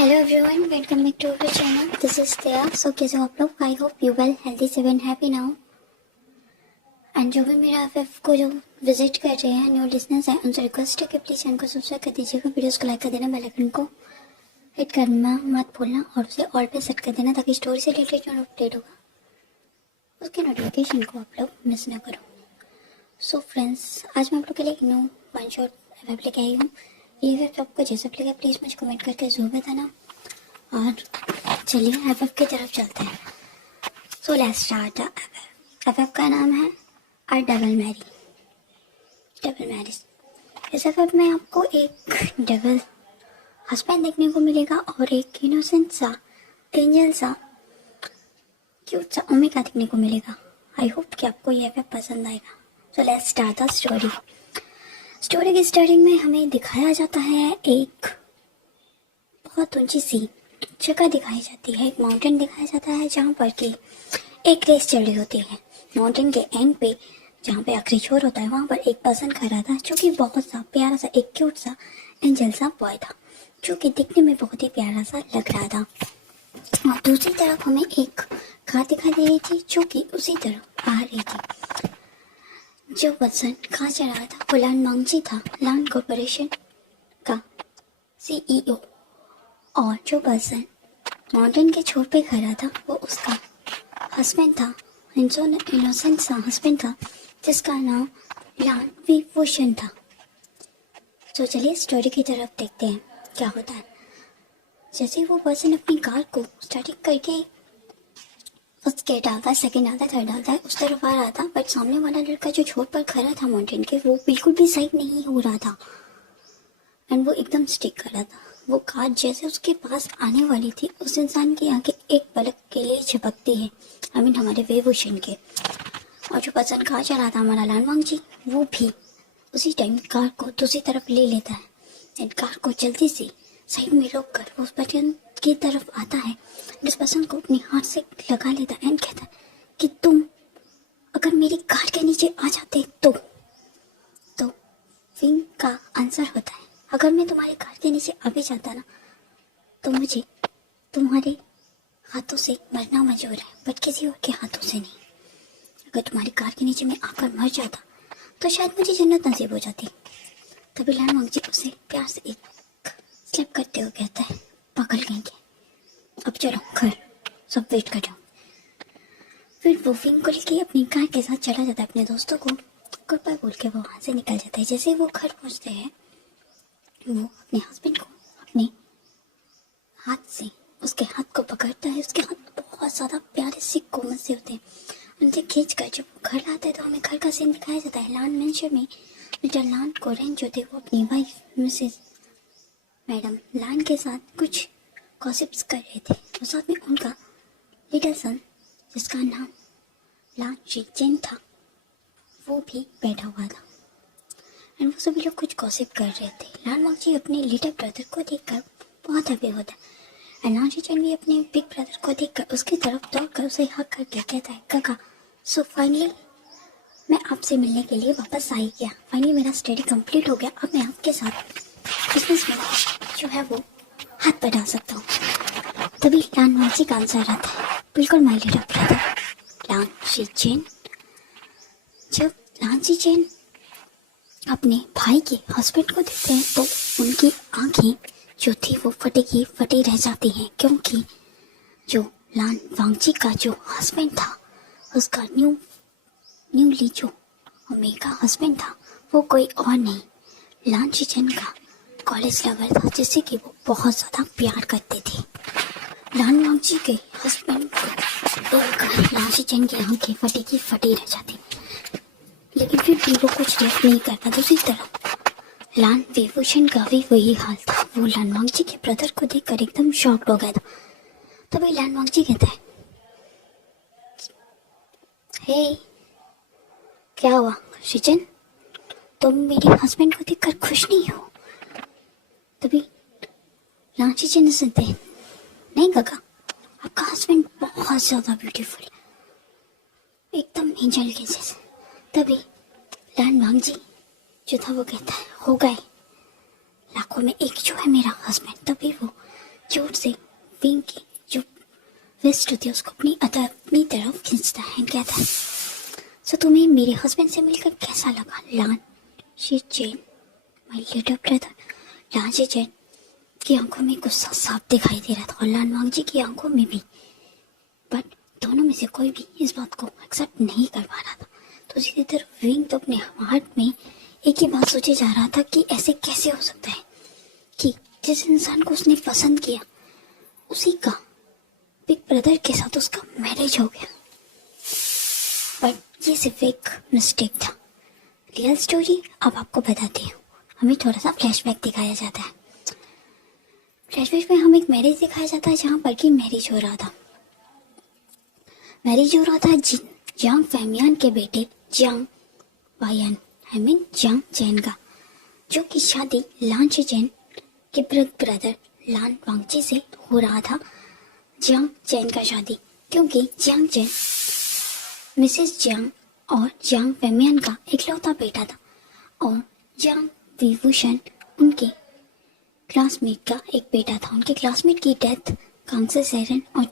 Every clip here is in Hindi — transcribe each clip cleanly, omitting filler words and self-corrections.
Hello everyone, welcome back to our channel. This is Daya. So कैसे हो आप लोग? I hope you well, healthy, safe and happy now. And जो भी मेरा एफएफ को जो विजिट कर रहे हैं न्यू लिसनर्स हैं, उनसे रिक्वेस्ट है कि प्लीज़ चैनल को सब्सक्राइब कर दीजिएगा, वीडियोस को लाइक कर देना, बेल आइकन को हिट करना मत भूलना और उसे ऑल पे सेट कर देना ताकि स्टोरी से रिलेटेड जो अपडेट होगा उसके नोटिफिकेशन को आप लोग मिस ना करो। सो फ्रेंड्स, आज मैं आप लोग के लिए एक न्यू वन शॉट एफएफ लेके आई हूँ। ये एफएफ आपको जैसा लगे प्लीज़ मुझे कमेंट करके जरूर बताना। और चलिए एफएफ की तरफ चलते हैं। So let's start. एफएफ का नाम है a double marry. Double marriage. इस एफएफ में आपको एक डबल हस्बैंड देखने को मिलेगा और एक इनोसेंट सा, एंजल सा, क्यूट सा ओमेगा देखने को मिलेगा। आई होप कि आपको ये एफएफ पसंद आएगा। So let's start the story. Story की स्टार्टिंग में हमें दिखाया जाता है एक बहुत ऊंची सी जगह दिखाई जाती है। एक माउंटेन दिखाया जाता है जहाँ पर कि एक रेस चल रही होती है। माउंटेन के एंड पे जहाँ पे आखिरी छोर होता है वहाँ पर एक पर्सन खड़ा था जो कि बहुत सा प्यारा सा, एक क्यूट सा एंजल सा बॉय था जो कि दिखने में बहुत ही प्यारा सा लग रहा था। और दूसरी तरफ हमें एक कार दिखाई दे रही थी जो कि उसी तरफ आ रही थी। जो पर्सन कार चला रहा था वो लान वांगजी था, लान कॉर्पोरेशन का CEO। और जो पर्सन माउंटेन के छोर पे खड़ा था वो उसका हस्बैंड था, इनोसेंट सा हस्बैंड था जिसका नाम लान वीवोशन था। तो चलिए स्टोरी की तरफ देखते हैं क्या होता है। जैसे वो पर्सन अपनी कार को स्टार्टिंग करके फर्स्ट गेट डालता है, सेकंड डालता है, थर्ड डालता है, उस तरफ आ रहा था, बट सामने वाला लड़का जो छोर पर खड़ा था माउंटेन के, वो बिल्कुल भी साइड नहीं हो रहा था एंड वो एकदम स्टिक कर रहा था। वो कार जैसे उसके पास आने वाली थी उस इंसान की आंखें एक पलक के लिए झपकती है, हमारे वेवोशन के। और जो पर्सन कार चला था हमारा लान वांगजी, वो भी उसी टाइम कार को दूसरी तरफ ले लेता है एंड कार को जल्दी से साइड में रोक कर वो उस पर्सन की तरफ आता है। जिस पर्सन को अपने हाथ से लगा लेता है एंड कहता है कि तुम अगर मेरी कार के नीचे आ जाते तो विंग का आंसर होता है, अगर मैं तुम्हारी कार के नीचे आ भी जाता ना तो मुझे तुम्हारे हाथों से मरना मंजूर है, बट किसी और के हाथों से नहीं। अगर तुम्हारी कार के नीचे मैं आकर मर जाता तो शायद मुझे जन्नत नसीब हो जाती। तभी लान वांगजी उसे प्यार से एक स्लैप करते हुए कहता है, पागल कहीं के, अब चलो घर, सब वेट कर रहा हूँ। फिर वो विंग को लेके अपनी कार के साथ चला जाता है, अपने दोस्तों को गुड बाय बोल के वो वहाँ से निकल जाता है। जैसे वो घर पहुँचते हैं वो अपने हस्बैंड को अपने हाथ से उसके हाथ को पकड़ता है। उसके हाथ बहुत ज़्यादा प्यारे से कोमल से होते हैं। उनसे खींच कर जब वो घर लाते हैं तो हमें घर का सीन दिखाया जाता है। लान मेंशन में मिस्टर लान कोरेन जो थे वो अपनी वाइफ मिसेस मैडम लान के साथ कुछ गॉसिप्स कर रहे थे और साथ में उनका लिटिल सन जिसका नाम लान शीचेन था वो भी बैठा हुआ था एंड वो सभी लोग कुछ गॉसिप कर रहे थे। लान वांगजी अपने लिटिल ब्रदर को देखकर बहुत हैप्पी होता है एंड लान शीचेन भी अपने बिग ब्रदर को देखकर उसकी तरफ दौड़कर उसे हक करके कहता है, काका सो फाइनली मैं आपसे मिलने के लिए वापस आई गया। फाइनली मेरा स्टडी कंप्लीट हो गया। अब मैं आपके साथ बिजनेस में जो है वो हाथ पर डाल सकता हूँ। तभी लान वांगजी का आंसर आता है, बिल्कुल माय लिटिल ब्रदर लान शीचेन। जब लान शीचेन अपने भाई के हस्बैंड को देखते हैं तो उनकी आंखें जो थी वो फटी रह जाती हैं, क्योंकि जो लान वांगजी का जो हस्बैंड था उसका न्यूली जो ओमेगा हस्बैंड था वो कोई और नहीं, लान शीचेन का कॉलेज लवर था जिससे कि वो बहुत ज़्यादा प्यार करते थे। लान वांगजी के हस्बैंड को देखकर लान शीचेन की आंखें फटी रह जाती, लेकिन फिर भी वो कुछ रिएक्ट नहीं करता। दूसरी तरफ लान वीवोशन का भी वही हाल था। वो लान वांगजी के ब्रदर को देखकर एकदम शॉक्ड हो गया था। तभी लान वांगजी कहता है, हे क्या हुआ शीचेन, तुम मेरे हस्बैंड को देखकर खुश नहीं हो? तभी लान शीचेन ने सुनते हैं, नहीं काका, आपका हस्बैंड बहुत ज़्यादा ब्यूटीफुल, एकदम एंजल के जैसे। तभी लान वांगजी जो था वो कहता है, हो गए लाखों में एक जो है मेरा हस्बैंड। तभी वो जोर ट्विस्ट होती है उसको अपनी तरफ खींचता है, कहता है सो तुम्हें मेरे हस्बैंड से मिलकर कैसा लगा Lan Shi Chen my little brother. Lan Shi Chen की आंखों में गुस्सा साफ दिखाई दे रहा था और लान वांगजी की आंखों में भी, बट दोनों में से कोई भी इस बात को एक्सेप्ट नहीं कर पा रहा था। तो सीधी तरफ विंग तो अपने हार्ट में एक ही बात सोचे जा रहा था कि ऐसे कैसे हो सकता है कि जिस इंसान को उसने पसंद किया उसी का बिग ब्रदर के साथ उसका मैरिज हो गया। बट ये सिर्फ एक मिस्टेक था। रियल स्टोरी अब आपको बताती हूँ। हमें थोड़ा सा फ्लैशबैक दिखाया जाता है। फ्लैशबैक में हमें एक मैरिज दिखाया जाता है जहाँ पर कि मैरिज हो रहा था जियांग फैमियान के बेटे जियांग वायन जियांग चैन का, जो कि शादी लान शीचेन के बिग ब्रदर लान वांगजी से हो रहा था। जियांग चैन का शादी, क्योंकि जियांग चैन मिसेस जियांग और जियांग फैमियान का इकलौता बेटा था और जियांग विभूषण उनके क्लासमेट का एक बेटा था। उनके क्लासमेट की डेथ कांगसे सेरन और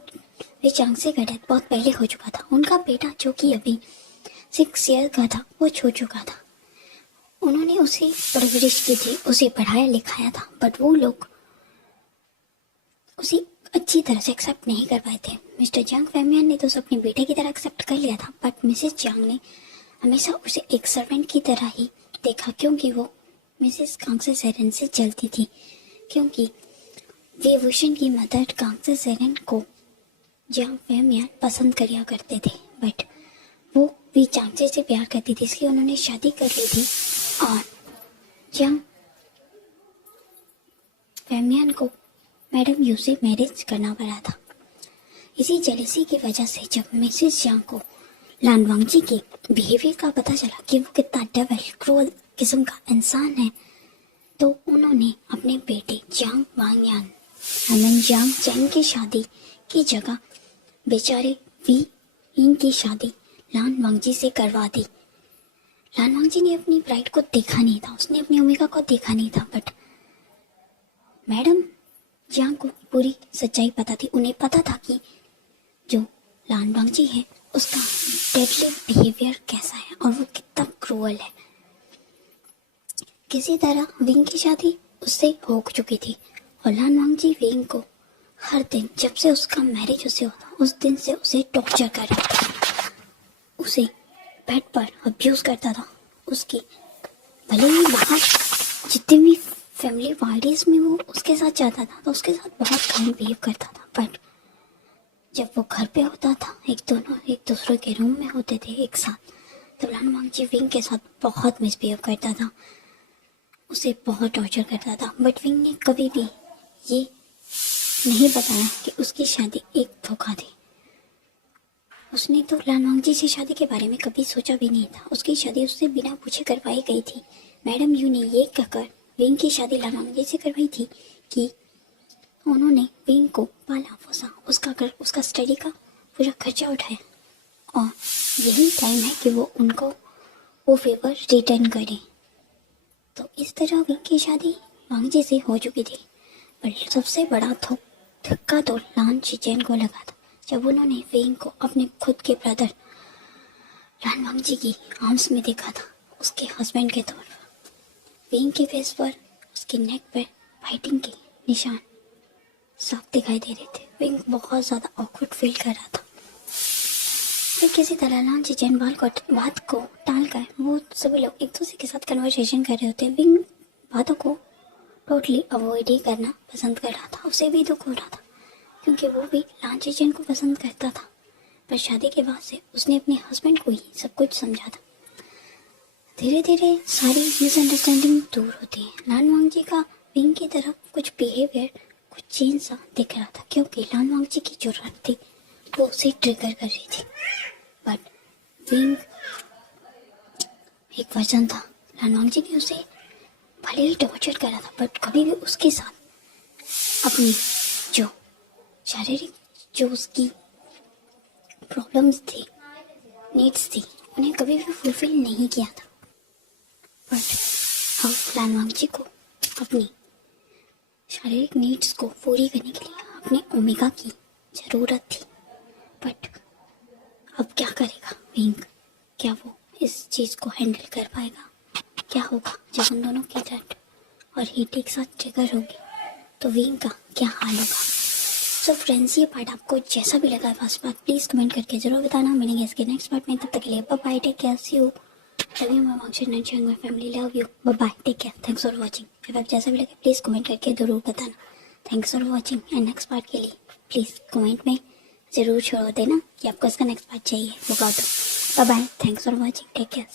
वे चांगसे का डेथ बहुत पहले हो चुका था। उनका बेटा जो कि अभी 6 ईयर का था वो छो चुका था। उन्होंने उसे परवरिश की थी, उसे पढ़ाया लिखाया था, बट वो लोग उसे अच्छी तरह से एक्सेप्ट नहीं कर पाए थे। मिस्टर जियांग फैमियान ने तो उसे अपने बेटे की तरह एक्सेप्ट कर लिया था, बट मिसेस जियांग ने हमेशा उसे एक सर्वेंट की तरह ही देखा, क्योंकि वो मिसेस कांगसे सेरन से चलती थी, क्योंकि विभूषण की मदर कांगसे सेरन को जियांग फैमियान पसंद करिया करते थे, बट वो भी चांगसे से प्यार करती थी, इसलिए उन्होंने शादी कर ली थी और जियांग फैमियान को मैडम यू से मैरिज करना पड़ा था। इसी जेलसी की वजह से जब मिसेस जियांग को लान वांगजी के बिहेवियर का पता चला कि वो कितना डेविल क्रूअल किस्म का इंसान है, तो उन्होंने अपने बेटे जियांग वांगयान जियांग चैन की शादी की जगह बेचारे विंग की शादी लान वांगजी से करवा दी। लान वांगजी ने अपनी ब्राइड को देखा नहीं था, उसने अपनी ओमेगा को देखा नहीं था, बट मैडम जियांग को पूरी सच्चाई पता थी। उन्हें पता था कि जो लान वांगजी है उसका डेडली बिहेवियर कैसा है और वो कितना क्रूअल है। किसी तरह विंग की शादी उससे हो चुकी थी और लान वांगजी विंग को हर दिन, जब से उसका मैरिज उसे होता उस दिन से उसे टॉर्चर कर रहा था, उसे बेड पर अब्यूज करता था। उसकी भले ही बाहर जितनी भी फैमिली पार्टीज में वो उसके साथ जाता था तो उसके साथ बहुत काइंड बिहेव करता था, बट जब वो घर पे होता था दोनों एक दूसरे के रूम में होते थे एक साथ, तो लान वांगजी विंग के साथ बहुत मिसबिहेव करता था, उसे बहुत टॉर्चर करता था। बट विंग ने कभी भी ये नहीं बताया कि उसकी शादी एक धोखा थी। उसने तो लान वांगजी से शादी के बारे में कभी सोचा भी नहीं था। उसकी शादी उससे बिना पूछे करवाई गई थी। मैडम यू ने ये कहकर विंग की शादी लान वांगजी से करवाई थी कि उन्होंने विंग को पाला पोसा, उसका स्टडी का पूरा खर्चा उठाया और यही टाइम है कि वो उनको वो फेवर रिटर्न करें। तो इस तरह विंग की शादी वांगजी से हो चुकी थी। पर सबसे बड़ा धक्का तो लान शीचेन को लगा था जब उन्होंने विंग को अपने खुद के ब्रदर लान वांगजी की आर्म्स में देखा था, उसके हस्बैंड के तौर पर। विंग के फेस पर, उसके नेक पर फाइटिंग के निशान साफ दिखाई दे रहे थे। विंग बहुत ज़्यादा ऑकवर्ड फील कर रहा था। फिर किसी तरह लान शीचेन बात को टालकर वो सभी लोग एक दूसरे के साथ कन्वर्सेशन कर रहे होते। विंग बातों को टोटली अवॉइड ही करना पसंद कर रहा था। उसे भी दुख हो रहा था क्योंकि वो भी लान शीचेन को पसंद करता था, पर शादी के बाद से उसने अपने हस्बैंड को ही सब कुछ समझा था। धीरे धीरे सारी मिसअंडरस्टैंडिंग दूर होती है। लान वांगजी का विंग की तरफ कुछ बिहेवियर कुछ चेंज सा दिख रहा था, क्योंकि लान वांगजी की जो रट थी वो उसे ट्रिगर कर रही थी। बट विंग एक वर्जन था। लान वांगजी ने उसे भले ही टॉर्चर करा था, बट कभी भी उसके साथ अपनी जो शारीरिक जो उसकी प्रॉब्लम्स थी, नीड्स थी, उन्हें कभी भी फुलफिल नहीं किया था। बट अब लान वांगजी को अपनी शारीरिक नीड्स को पूरी करने के लिए अपने ओमेगा की ज़रूरत थी। बट अब क्या करेगा विंग? क्या वो इस चीज़ को हैंडल कर पाएगा? क्या होगा जब उन दोनों की डेथ और हीट एक साथ ट्रिगर होगी तो विंग का क्या हाल होगा? सो फ्रेंड्स, ये पार्ट आपको जैसा भी लगा फर्स्ट पार्ट प्लीज़ कमेंट करके जरूर बताना। मिलेंगे इसके नेक्स्ट पार्ट में, तब तक के लिए bye bye, take care, see you, love you my function and sharing my family, love you, bye bye, take care, thanks for watching. अगर जैसा भी लगे प्लीज़ कमेंट करके जरूर बताना। Thanks for watching and next part के लिए प्लीज़ कमेंट में ज़रूर छोड़ देना कि आपको इसका नेक्स्ट पार्ट चाहिए, वो बता दो। Bye bye, thanks for watching, take care.